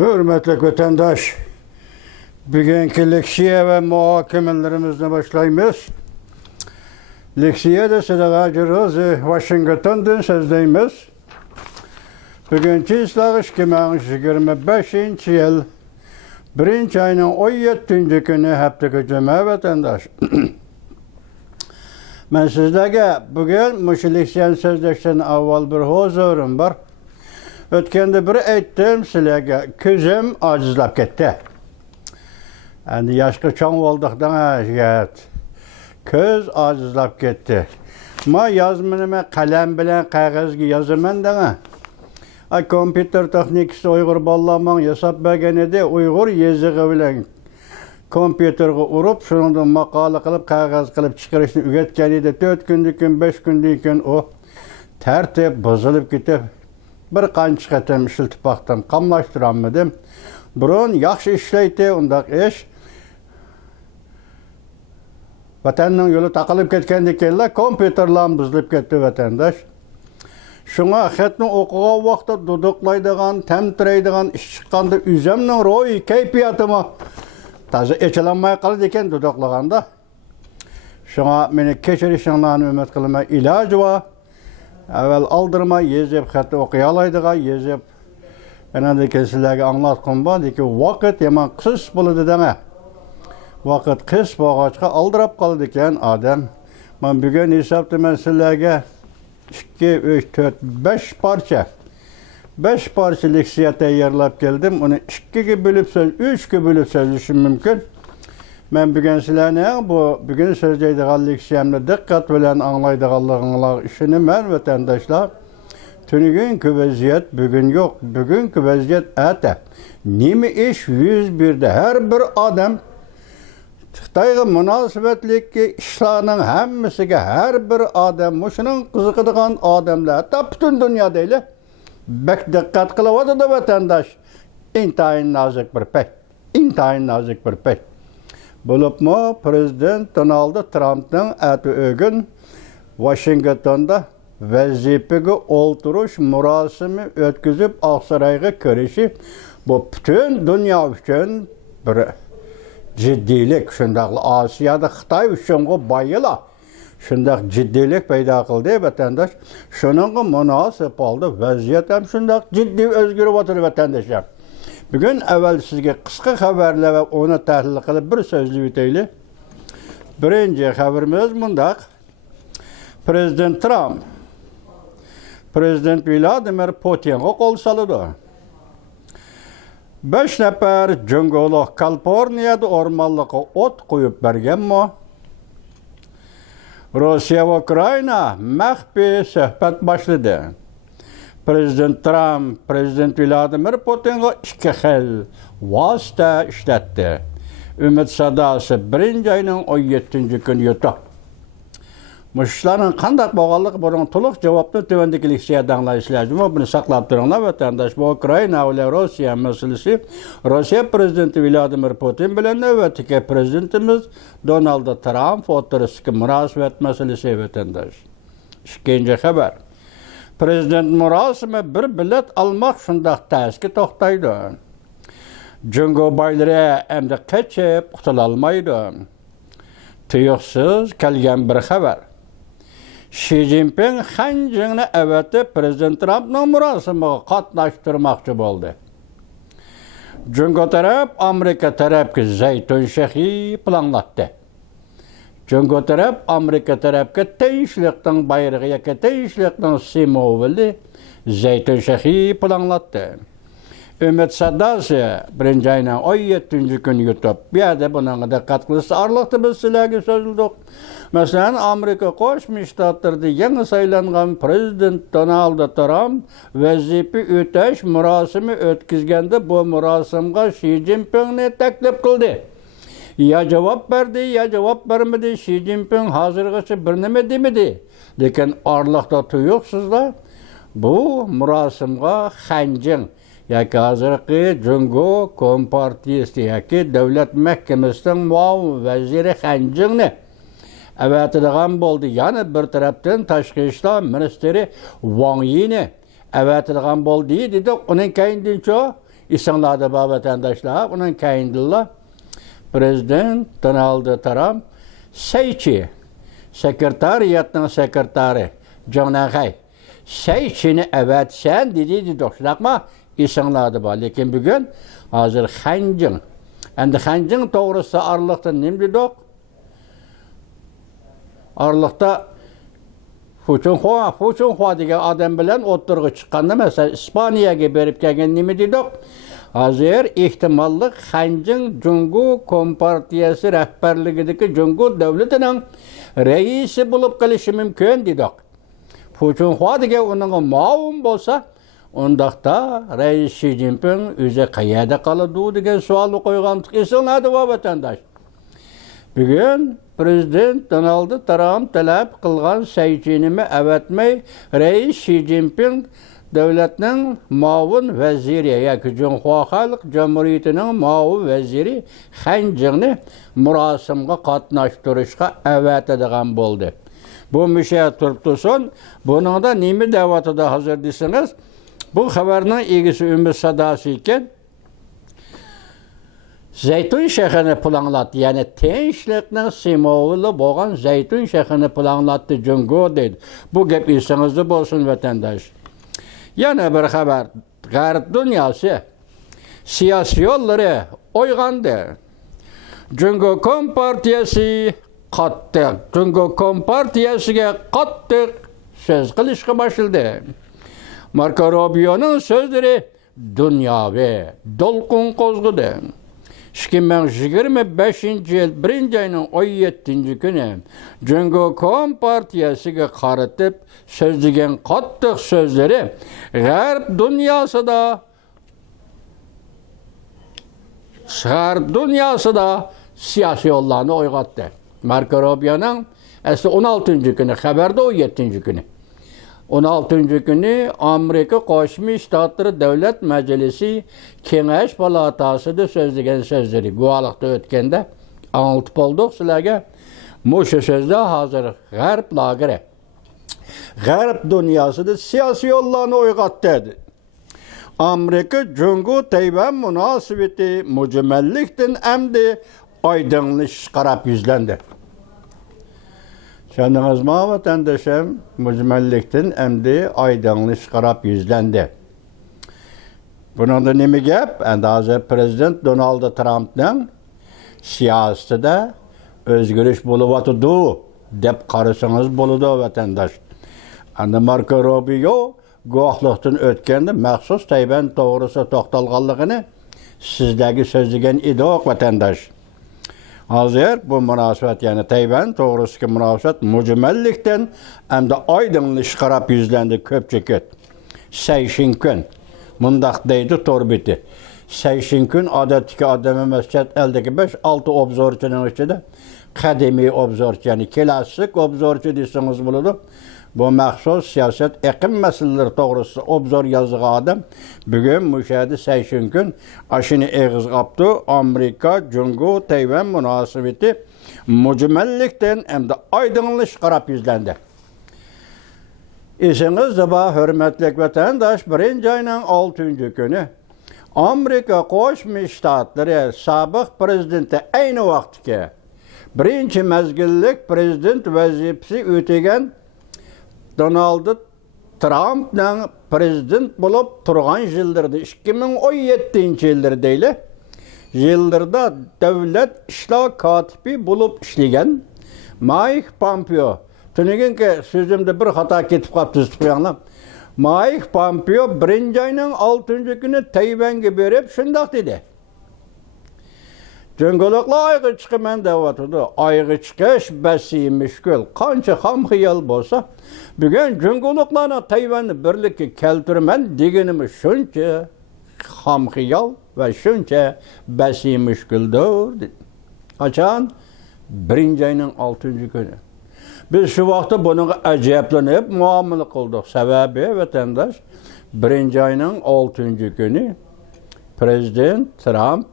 Hürmetli vatandaş, bugünkü leksiye ve muhakemelerimizle başlayımız. Leksiye de size giriyoruz, Washington'dan sözdeyimiz. Bugünkü ıslahı 2025 yıl 1. ayının 17. günü hafta cuma vatandaş. Ben sizlerge bugün müşleksiyen sözleşten avval bir huzurum var. Ötkende bir aytdım sizlerge, közüm acizlap ketdi. Yani yaşlı çoğun olduktan köz acizlap ketdi. Ma yazmanıma kalem bilen kağızga yazıman dana. Kompüter texnikisi Uyghur ballamang yasap bergenede Uyghur yeziği bilen kompüterge urup, şunundan makala kılıp, kağız kılıp çıkarışını üretkenide 4 gündükün, 5 gündükün o tertip bozulup gidip bir qancha qatam ishiltib baxtam, qamlashtirammidim. Burun yaxshi ishlaydi, undaq ish. Vatanning yo'li taqilib ketgandeklar, kompüterlar buzilib ketdi vatandaş. Şuna xatni o'qigan vaqtda duduqlaydigan, tamtiraydigan ish chiqqanda o'zimning ro'yi kayfiyatim toza echilanmay qoldi ekan duduqlaganda. Şuna meni kechirishinglarni umid qilaman. Iloji bor. Evvel aldırma, yezip, hatta okuyalaydığa, yezip, enadeki sizlerge anlatqım var, ki vakit yaman kıs buludu dene. Vakit kıs boğaçka aldırıp kaldı eken adam. Ben bugün hesaptı ben sizlerge 2, 3, 4, 5 parça. 5 parça leksiyata yerlap geldim. Onu 2 bölüp söz, 3 bölüp sözleşim mümkün. Ben bugün sizlerine bugün söyleyeceğim leksiyamda dikkat bilen anlaydıqallığınlar işini ben vatandaşlar. Tünügünkü vaziyet bugün yok. Bugünkü vaziyet ete. Nimi iş 101'de her bir adam Xitayga münasibetlik işlarının hemmisiga her bir adam, şunun kızıqıdığan adamlar, hatta bütün dünya değil. Bek dikkat kılıvadı da vatandaş. İntayın nazik bir pek. İntayın nazik bir pek. Bulup mu Prezident Donald Trump'ın eti ögün Washington'da vazifege olturuş murasimi ötküzüp Aksaray'a körüşü bu bütün dünya için bir ciddilik. Şundaqlı Asiyada Xitay üçün bayıla şundaq ciddilik payda kıldı vatandaş. Şunun münasip oldu vaziyet hem şundaq ciddi özgür otur vatandaşlar. Bugün evvel sizge kısa haberle ve onu tahlil kılıp bir sözlü biteyli. Birinci haberimiz mundaq. Prezident Trump, Prezident Vladimir Putin'e kol salıdı. 5 nefer cüngoluk Kaliforniyada ormanlıqa ot koyup bergen mi? Rusya ve Ukrayna mahbi söhbet başladı. Prezident Trump, Prezident Vladimir Putin'e 2 xil vasıta işletti. Ümit sadası 1. ayının 17. günü yutu. Müşüşlerin qandaq boğalık burun tuluq cevaplı tövendeki leksiyada anlayışlayacağım. Bunu saklap durunlar vatandaş. Bu Ukrayna ile Rusya meselesi. Rusya Prezidenti Vladimir Putin bilen növbetiki Prezidentimiz Donald Trump oturuşki münasibet meselesi vatandaş. İkinci haber. Prezident murasimi bir bilet almak şundaq təski toxtaydı. Cüngo bayları emde keçip qutulalmaydı. Tuyuqsuz kelgen bir haber. Xi Jinping Xanjiangni evetip Prezident Trump'ın murasimiga qatnaştırmakçı boldu. Cüngo taraf Amerika tarafki zaytun şehi planlattı. Cüngo taraf Amerika tarafki tinchlikning bayrog'i yoki tinchlikning simvoli zaytun şehi planlattı. Ümit sadası 1. ayının 17. günü yutup, bir yerde bunun dikkat kılısı arlıqtı biz sizlerge sözüldük. Mesela Amerika Koşmuş Ştatlar'da yeni sayılanan Prezident Donald Trump vazife öteş murasimi ötkizgende bu murasimga Xi Jinping'ni teklif kıldı. Ya cevap verdi, ya cevap vermedi. Xi Jinping hazırgısı bir neme demedi. Lekin arlıqta tuyuqsuzlar bu murasimga Xanjiang yoki hozirgi Cungo Kompartiyasi yoki Davlat Mahkamasining muavin vaziri Xanjiangni avatadigan bo'ldi. Yana bir tarafdan Tashqi ishlar ministri Wang Yini avatadigan bo'ldi dedi. Uning keyindan İnsanlarda bu vatandaşlar, onun kayındırlar. Prezident Donald Trump Seyçi, sekretariyatın sekretari Canagay. Seyçini evet sen dedi dokşlakma insanlarda var. Lekin bugün hazır Xanjing. Endi Xanjing doğrusu arlıqta nem dedik? Arlıqta Fuchunhua degan adam bilan o'ttirg'i chiqqanda mesela İspaniyaga berib kelgan nima dedik? Hazır ehtimolli Xanjing Jungo Kompartiyasi rahbarligidagi Jungo davlatining raisi bo'lib qolishi mumkin dedik. Fuchunhua degan uning muavin bo'lsa, undaqda Reis Xi Jinping o'zi qayerda qoladi degan savolni qo'ygandik esinglarda va vatandosh. Bugun Prezident Donald Trump talab qilgan saychinimi avatmay Reis Xi Jinping davlatning muavin vaziri yoki Junhua Xalq Jamhuriyatining muavin vaziri Xanjingni murosimga qatnashtirishga avatadigan bo'ldi. Bu misha turibdi son, buningda nima da'vatida hozir desangiz, bu xabarning egisi Umid Sadosi ekan. Zaytun shahrini planlatdi, ya'ni tinchlikning simvoli bo'lgan Zaytun shahrini planlatdi Jungo deydi. Bu gap esingizda bo'lsin vatandosh. Yana bir xabar, G'arb dunyosi siyosiy yo'llari uyg'ondi. Jungo Kompartiyasi qattiq, Jungo Kompartiyasiga qattiq so'z qilishga boshladi. Marco Rubioning so'zlari dunyoviy to'lqin qo'zg'adi. 2025-yil 1-oyning 17-kuni Jungo Kompartiyasiga qaratib so'zlagan qattiq so'zlari G'arb dunyosida siyosiy yo'llarni uyg'otdi. Marco Rubioning asli 16-kuni, xabarda 17-kuni. 16-kuni Amerika Qo'shma Shtatlari Davlat Majlisi Kengash palatasida so'zlagan so'zlari guvohlikda o'tganda anglitib oldik sizlarga. Mushu so'zda hozir G'arb lageri G'arb dunyosida siyosiy yo'llarni uyg'otdi. Amerika Jungo Tayvan munosabati mujmallikdan amdi oydinlik qarab yuzlandi. Şanınızma vatandaşım mujmallikdan amdi oydinlik qarab yuzlandi. Buningda nima gap? Endi hozir Prezident Donald Trumpning siyosatida o'zgarish bo'lyotdi deb qarasangiz bo'ladi vatandosh. Endi Marco Rubio guvohlikdan o'tganda maxsus Tayvan to'g'risida to'xtalganligini sizlarga so'zlagan edi vatandosh. Hazır bu münasebet yani Tayvan to'g'risidagi münasebet mujmallikdan hamda oydinlik qarab yuzlandi ko'pchilik. Sayşinkun mundaq deydi to'rbiti. Sayşinkun odatdagi odam emas, chet eldagi 5-6 obzorchining ichida qadimiy obzorchi, ya'ni klassik obzorchi desangiz bo'ladi. Bu maxsus siyosat iqlim masalalari to'g'risida obzor yozgan odam bugun mushahada Sayşinkun ashini eg'iz qapti. Amerika Jungo Tayvan munosabati mujmallikdan hamda oydinlik qarab yuzlandi. Esingizda bor hurmatli vatandosh, 1-oyning 6-kuni Amerika Qo'shma Shtatlari sobiq prezidenti ayni vaqtga birinchi mazgillik prezident vazifasi o'tagan Donald Trump'ning prezident bo'lib turgan yillarda 2017-yillarda deyli, yillarda davlat ishlar kotibi bo'lib ishlagan Mike Pompeo. Tunugunki so'zimda bir xato ketib qolibdi, qo'yinglar. Mike Pompeo 1-oyning 6-kuni Tayvanga berib shundoq dedi. Jungoliklar ayga chiqaman deyotdi. Ayga chiqish basi mushkul. Qancha ham xiyol bo'lsa, bugun jungoliklarni Tayvanni birlikka keltiraman deganimi shuncha ham xiyol va shuncha basi mushkuldir. Qachon? 1-oyning 6-kuni. Biz shu vaqtda bunga ajablanib muomala qildik. Sababi vatandosh 1-oyning 6-kuni Prezident Trump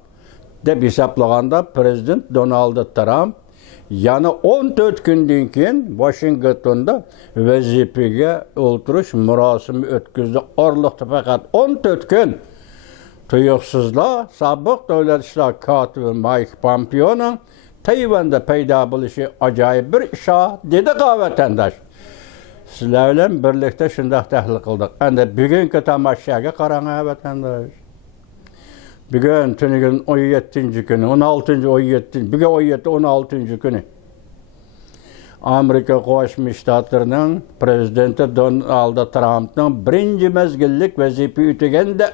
deb hisoblaganda Prezident Donald Trump yana 14 kundan keyin Washingtonda vazifaga o'tirish murosimi o'tkazdi. Orliqda faqat 14 kun tuyuqsuzla sabık devlet işler katibi Mike Pompeo'nun Tayvan'da payda buluşu acayip bir işa dedi vatandaş. Sizlerle birlikte şunday tahlil kıldık. Endi bugünkü tamaşaga qarang vatandaş. Bugün tünügün 17. günü, 16. 17. Bugün 17. 16. günü. Amerika Qo'shma Shtatlarining prezidenti Donald Trump'ning birinchi mezgillik vazifa o'taganda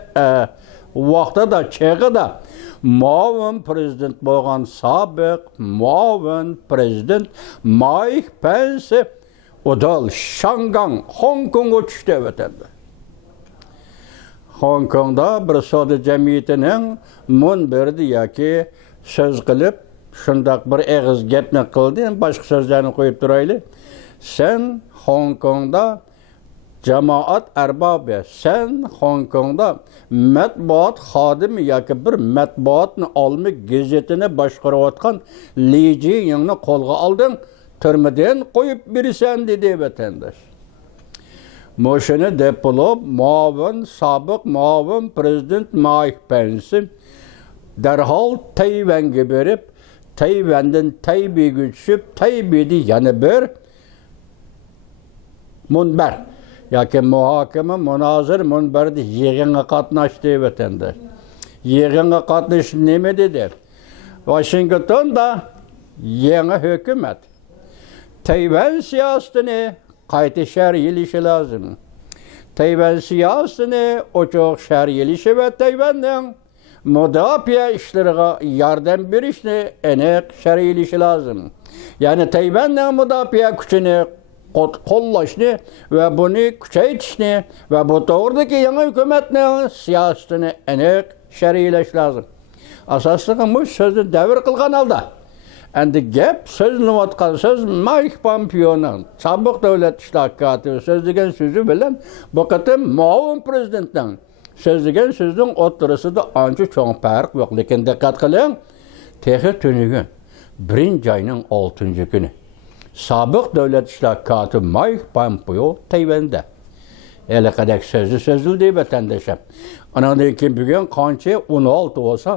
vaqtida cheg'ida muavin prezident bo'lgan sobiq muavin prezident Mike Pence o'dal Shangang, Hong Kongga tushdi vatanda. Hong Kongda bir savdo jamiyatining munbirida yoki so'z qilib shundaq bir eg'iz gapni qildi, boshqa so'zlarni qo'yib turaylik. Sen Hong Kongda jamoat arbobi, sen Hong Kongda matbuot xodimi yoki bir matbuotni olmi gazetini boshqarayotgan Li Jiyingni qo'lga olding, turmadan qo'yib berasan dedi vatandash. Moshini depolab sobiq muavin prezident Mike Pence darhol Tayvanga berib, Tayvan'dan Taybey'e düşüp, Taybey'de yana bir munber. Yoki muhokama, munozir munberida yig'inga qatnashdi vatandash. Yig'inga qatnashish nima dedi? Washingtonda yangi hukumat Tayvan siyosatini qayta sharhlanishi lozim. Tayvan siyosatini ochiq sharhlanishi va Tayvanning mudofaa ishlariga yordam berishni aniq sharhlanishi lozim. Ya'ni Tayvanning mudofaa kuchini qo'llashni va buni kuchaytirishni va bu to'g'ridagi yangi hukumatning siyosatini aniq sharhlash lozim. Asosliga bu so'zni davr qilgan holda endi gap so'zlanayotgan so'z Mike Pompeo'ning sobiq davlat ishlar kotibi so'zlagan so'zi bilan bu qatim muavin prezidentning so'zlagan so'zning o'rtasida ancha cho'ng farq yo'q. Lekin diqqat qiling, texi tunigun 1-oyning 6-kuni sobiq davlat ishlar kotibi Mike Pompeo Tayvanda. Elaqadak so'zildi vatandoshlar. Andan keyin bugun qancha 16 bo'lsa,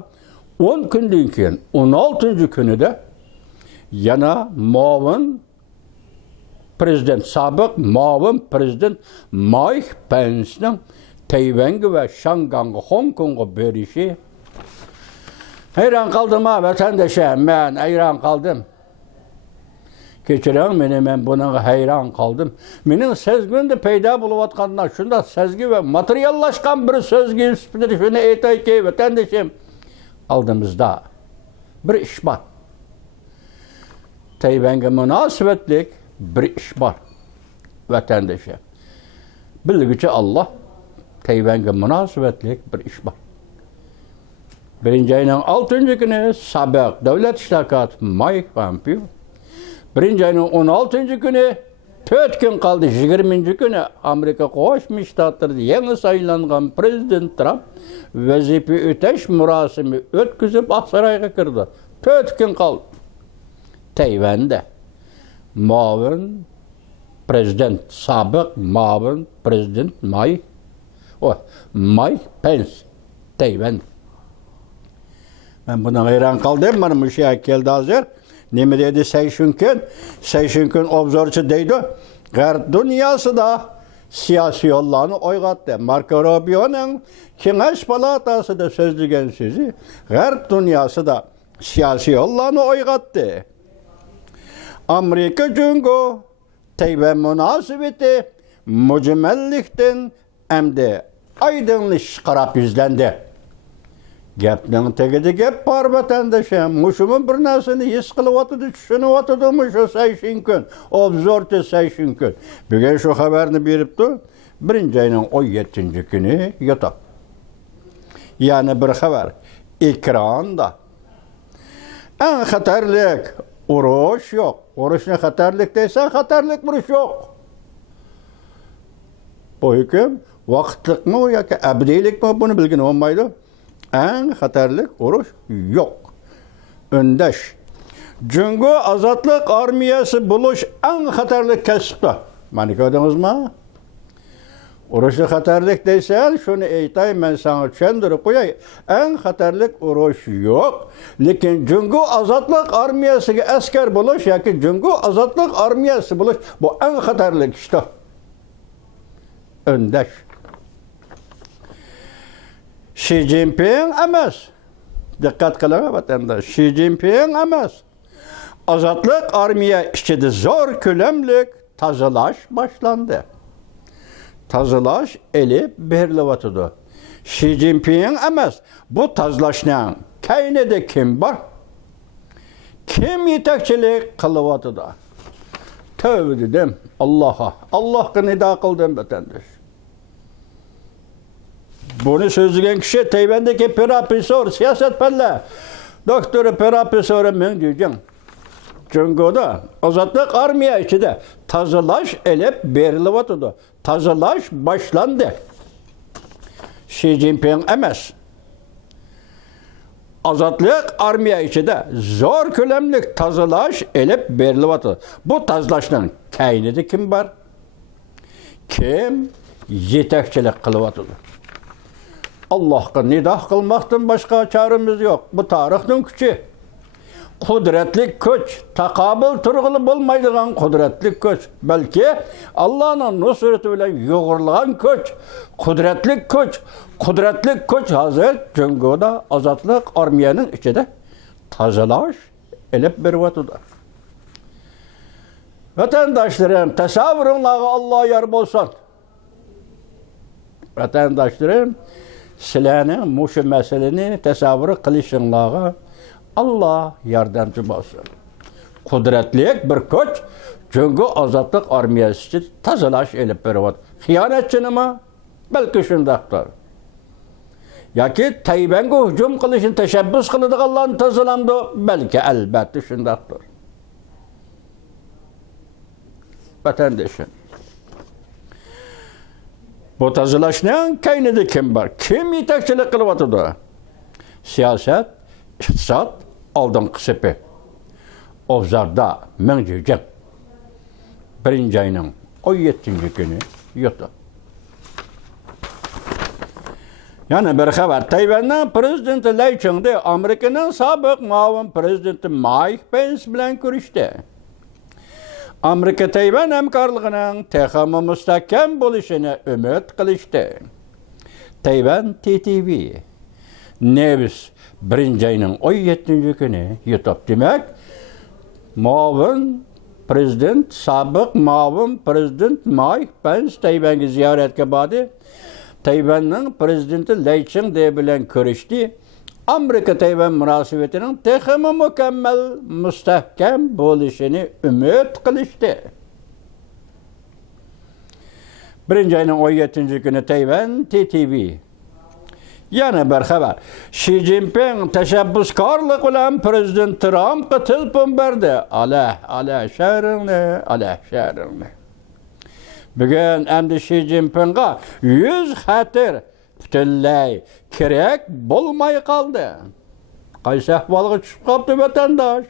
10 kundan keyin 16-kunida yana muavin prezident, sobiq muavin prezident Mike Pence'ning Tayvanga va Shanghanga, Hong Kongga berishi. Hayron qoldim vatandoshlar, men hayron qoldim. Kechiring meni, men bunaqa hayron qoldim. Mening sezgimda paydo bo'layotgandan shunda sezgi va materiallashgan bir so'zga nisbatan shuni aytayki, vatandoshim, oldimizda bir ish bor. Tayvanga munosabatlik bir ish bor. Vatandoshlar, bilguchi Allah Tayvanga munosabatlik bir ish bor. 1-oyning 6-kuni sobiq davlat ishlar kotibi Mike Pompeo, 1-oyning 16-kuni 4 kun qoldi, 20-kuni Amerika Qo'shma Shtatlarida yangi saylangan prezident Trump vazifa o'tash murosimi o'tkazib Oqsaroyga kirdi. 4 kun qoldi. Tayvanda muavin prezident, sobiq muavin prezident Mike Pence Tayvan. Ben buna hayran kaldım. Bana bu şey geldi hazır. Ne mi dedi Seyşin gün obzorçu deydi. G'arb dünyası da siyasi yollarını oygattı. Marco Rubio'nun Kengeş Palatası da sözlügen sözü. G'arb dünyası da siyasi yollarını oygattı. Amerika Cungo Tayvan münasebeti mücmellikten hem de aydınlık çıkarıp yüzlendi. Gapning tagida gap bor vatandoshim. Mushumun bir narsani his qilyapti, tushunyapti mushu Seyşin kun. Obzorchi Seyşin kun. Bugun shu xabarni beribdi. 1-oyning 17-kuni yo'q. Ya'ni bir xabar ekranda. Eng xatarlik urush yo'q. Urushni xatarlik desa, xatarlik urush yo'q. Bu hukm vaqtlikmi yoki abdiylikmi buni bilgin olmaydi. En xatarlik urush yo'q. Öndash. Jungo azatlık armiyasi buluş en xatarlik kasbda. Mana ko'rdingizmi? Uruşu xatarlik deysen, şunu eytay, ben sana çöndürüp koyay. En xatarlik uruş yok. Lekin Cungu Azatlık Armiyası'nı asker buluş, ya ki Cungu Azatlık Armiyası buluş, bu en xatarlik işte. Öndeş. Xi Jinping emas. Dikkat kılın vatandaş. Xi Jinping emas. Azatlık Armiya içinde zor külemlik tazılaş başlandı. Tazılaş eli berilevatıdı. Xi Jinping emas. Bu tazılaşın kaynede kim var? Kim yetekçilik kılıvatıdı? Tövbe dedim Allah'a. Allah'a nida kıldım vatandaş. Bunu sözleyen kişi Tayvan'daki profesör, siyaset pelle, doktoru profesörü men diyeceğim. Cungu'da Azatlık Armiya içinde tazılaş elip berilevatıdı. Tazılaş başlandı. Xi Jinping emas. Azatlık Armiya içinde zor külemlik tazılaş elip berilevatıdı. Bu tazılaşın kaynıda kim var? Kim yetekçilik kılıvatıdı? Allah'a nidah kılmaktan başka çaremiz yok. Bu tarihten küçü. Kudretli güç, takabül turgulu bulmaydıgan kudretli güç. Belki Allah'ın nusreti ile yoğurluğun güç, kudretli güç hazır Cungu'da Azatlık Armiyanın içinde tazılaş elip bir vatıdır. Vatandaşlarım, tesavvurunlağı Allah'a yar bolsun. Vatandaşlarım, sizlerin muşu meseleni tesavvuru kılışınlağı Allah yardımcı olsun. Kudretlik bir güç, Cungu Azatlık Armiyası için tazılaş elip berivat. Hiyanetçini mi? Belki şundaktır. Ya ki Tayvan'a hücum kılışın teşebbüs kılıdık Allah'ın tazılandı. Belki elbette şundaktır. Vatandaşın. Bu tazılaşın kaynıda kim var? Kim yetekçilik kılıvatıdı? Siyaset, iktisat, aldın kısıpı. Ovzarda men diyeceğim. 1. ayının 17. günü yuttu. Yani bir haber, Tayvan'ın prezidenti Lai Ching-de Amerika'nın sabık muavin prezidenti Mike Pence bilen görüştü. Amerika-Tayvan hemkarlığının texamı müstahkem buluşunu ümit kılıştı. Tayvan TTV Nevis 1. ayının 17. günü yutup demek, sabık muavin prezident Mike Pence Tayvan'ı ziyaretke badı. Tayvan'ın prezidenti Lai Ching-de bilen görüştü. Amerika-Tayvan münasebetinin texamı mükemmel, müstahkem buluşunu ümit kılıştı. 1. ayının 17. günü Tayvan TTV. Yana bir haber. Xi Jinping teşebbüskarlık olan Prezident Trump'a telefon verdi. Allah şehrini. Bugün endi Xi Jinping'a 100 hatır bütünley kerek bulmay kaldı. Qaysi ahvalga tushib qapti vatandaş?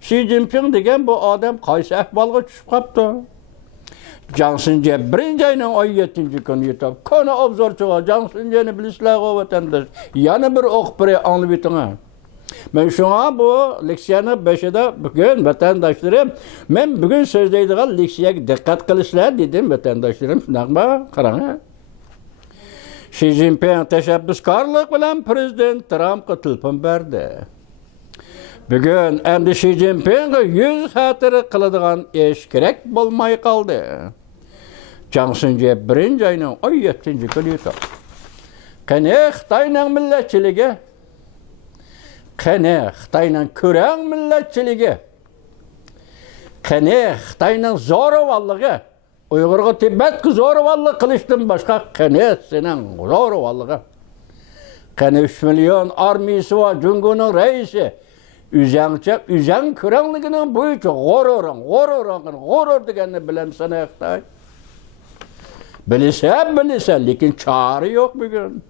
Xi Jinping degan bu adam qaysi ahvalga tushib qapti? Cansınca 1. ayının 17. günü yutub. Konu obzorçuğa Cansınca'nı bilisler o vatandaş. Yana bir okpiri anlıbitine. Ben şuna bu leksiyonu 5'de bugün vatandaşlarım, ben bugün sözleydiğim leksiyaya dikkat kılışlar dedim vatandaşlarım. Şunakma, karana. Xi Jinping teşebbüskarlık bilen Prezident Trump'a telefon verdi. Bugün endi Xi Jinping'e 100 hatırı kılıdığan iş gerek bulmay kaldı. Cansınca 1. ayının 17. günü yutub. Kene Xitay'nın milletçiligi, kene Xitay'nın küren milletçiligi, kene Xitay'nın zoravallığı, Uygur'a Tibet'ki zoravallığı kılıştın başka kene senin zoravallığı. Kene 3 milyon armisi var, Cungu'nun reisi, üzen kürenliginin bu için gorur degenini bilen sana Xitay. Bilse, lekin çare yok bugün.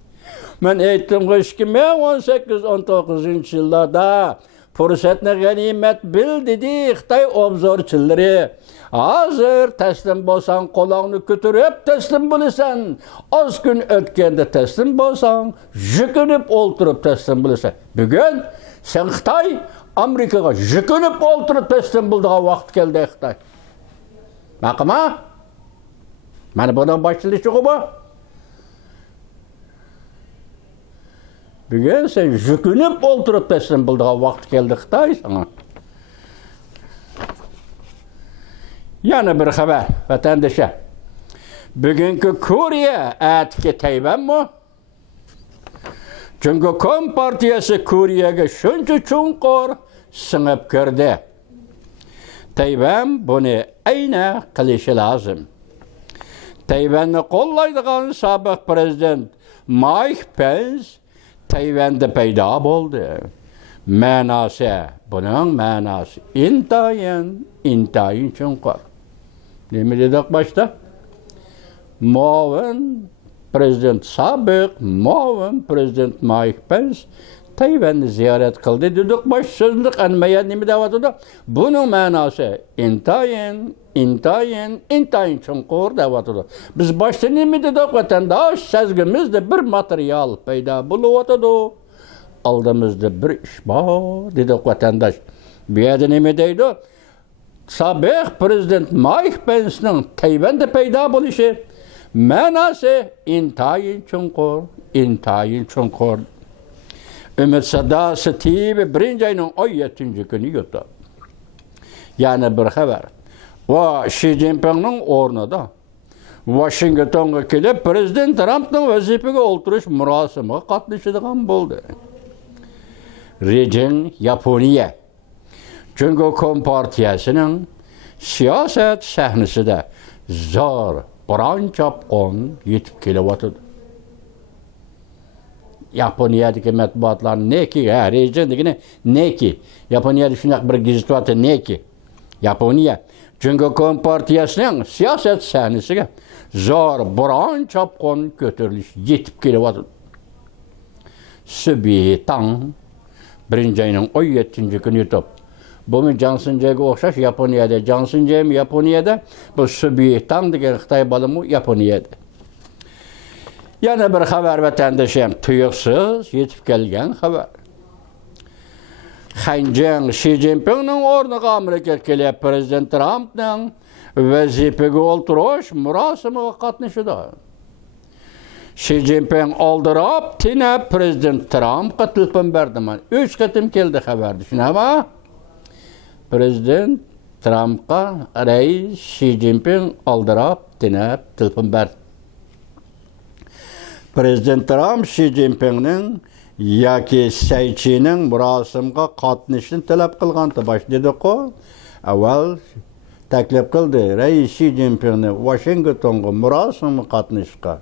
Ben ettim ki 18-19 yıllarda fursatni g'animat bil dedi Xitoy obzorchilari. Hozir taslim bo'lsang, qo'lingni ko'tarib taslim bo'lasan. Oz kun o'tganda taslim bo'lsang, jikinib o'ltirib taslim bo'lasan. Bugun sen Xitoy Amerikaga jikinib o'ltirib taslim bo'ladigan vaqt keldi Xitoy. Maqima? Mana bundan başlaşı bu. Bugün sen jükünüp oturup teslim bulduğun vakit geldi Xitay sana. Yana bir haber vatandaşa. Bugünkü Koriya etki Tayvan mı? Çünkü Kom partiyası Koriya'ya şunca çunqur sınıp girdi. Tayvan bunu ayna qilishi lazım. Tayvan'ı qo'llaydigan sobiq prezident Mike Pence Tayvan'da paydo bo'ldi. Ma'nosi, buning ma'nosi intayin chunqur. Nima dedik boshda? Sobiq muavin prezident Mike Pence Tayvan'ı ziyorat qildi dedik. Bosh so'zni anmaya nima deyapti? Buning ma'nosi intayin chunqur deyapti. Biz boshda nima dedik? Vatandosh sezgimizda bir material paydo bo'lyapti. Aldığımızda bir iş var dedik vatandaş. Bir yerden nima deydi? Sobiq prezident Mike Pence'ning Tayvan'da paydo bo'lishi ma'nosi intayin chunqur. Ümit Sadası TV 1. ayının 17. günü yuttu. Yani bir haber. O Xi Jinping'nin ornida Washington'a kelib Prezident Trump'ning vazifega o'ltirish murosimiga qatnashadigan bo'ldi. Rejim Yaponiya. Çünkü Kom partiyasining siyosat sahnasida zor biron chopqon yetib kelyapti. Yaponiyadagi matbuotlar neki, rejim degani neki. Yaponiyada shunday bir gazetasi neki. Yaponiya. Çünkü Kom partiyasining siyosat sahnasiga zor biron chopqon ko'tarilish yetib kelyapti. Subitan 1. ayının 17. günü yutib. Bu Johnsonjaga o'xshash Yaponiyada, Johnsonja Yaponiyada, bu Subitan degan Xitoy balimi Yaponiyada. Yana bir haber vatandaşım, tuyuqsiz yetib kelgan haber. Xanjiang Xi Jinping'ning o'rniga Amerika kelib Prezident Trump'ning vazifega o'ltirish murosimiga qatnashdi. Xi Jinping oldirib, tinab Prezident Trump'ga telefon berdi. 3 qatim keldi xabarda. Shunaqmi? Prezident Trump'ga rais Xi Jinping oldirib, tinab telefon berdi. Prezident Trump Xi Jinping'ning yoki Saychining murosimga qatnashishni talab qilgandi. Bosh dedi-ku, avval taklif qildi rais Xi Jinpingni Washingtonga murosimga qatnashishga.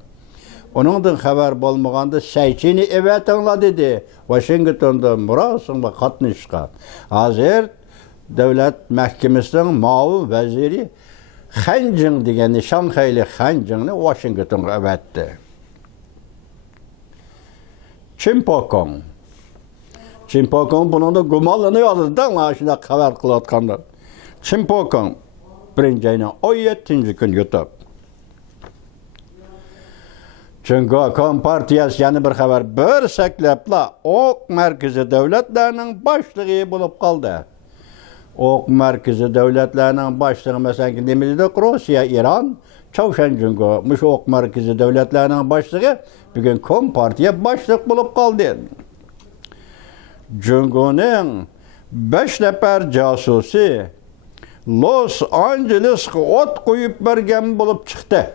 Onundan xabar bo'lmaganda Saychini evatinglar dedi. Washingtonda murosimga qatnashishga. Hozir davlat mahkamasining muavin vaziri Han Jing degani Shanxaylik Han Jingni Washingtonga evatdi. Chimpokong bununda gumonlanıyordu da şuna xabar qilayotganda. Chimpokong 1. ayının 17. gün yutib. Çünkü Kom partiyasi yana bir xabar bir saklapla o'q markazi davlatlarning boshlig'i bo'lib qoldi. O'q markazi davlatlarning boshlig'i masalan nima dedi? Rossiya, Iran, Çavuşan çünkü muş o'q markazi davlatlarning boshlig'i bugün Kom partiya boshliq bo'lib qoldi. Jungoning 5 nafar josusi Los Angelesga o't qo'yib bergan bo'lib chiqdi.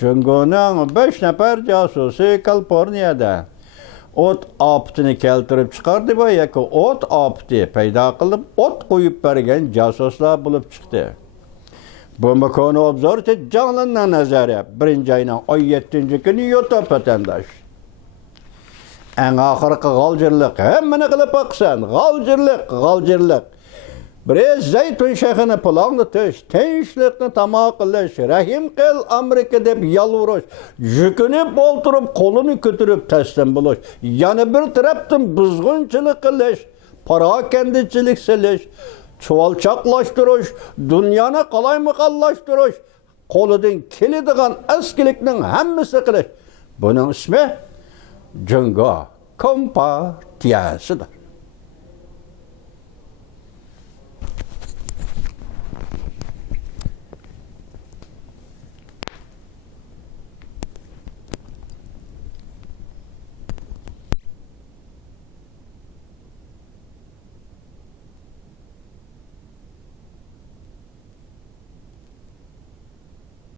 Jungoning 5 nafar josusi Kaliforniyada o't optini keltirib chiqardi va yoki o't opti paydo qilib o't qo'yib bergan josuslar bo'lib chiqdi. Bu makoni obzorchi jonlangan nazariya 1. ayının 17. günü yutib vatandaş. En ahirki g'aljirlik, hammani qilib boqsan, g'aljirlik. Biraz zeytun şehini planlı tüş, tenişlikni tamaq qilish, rahim qil Amerika deb yalvuruş, yükünüp olturup kolunu götürüp teslim buluş. Yani bir taraftan buzgunçılık qilish, parakendichilik silish, çuvalçaqlaştırış, dünyani qalaymuqallaştırış, qo'lidan keladigan eskilikning hammasi qilish. Buning ismi Jungo Kompartiyasidir.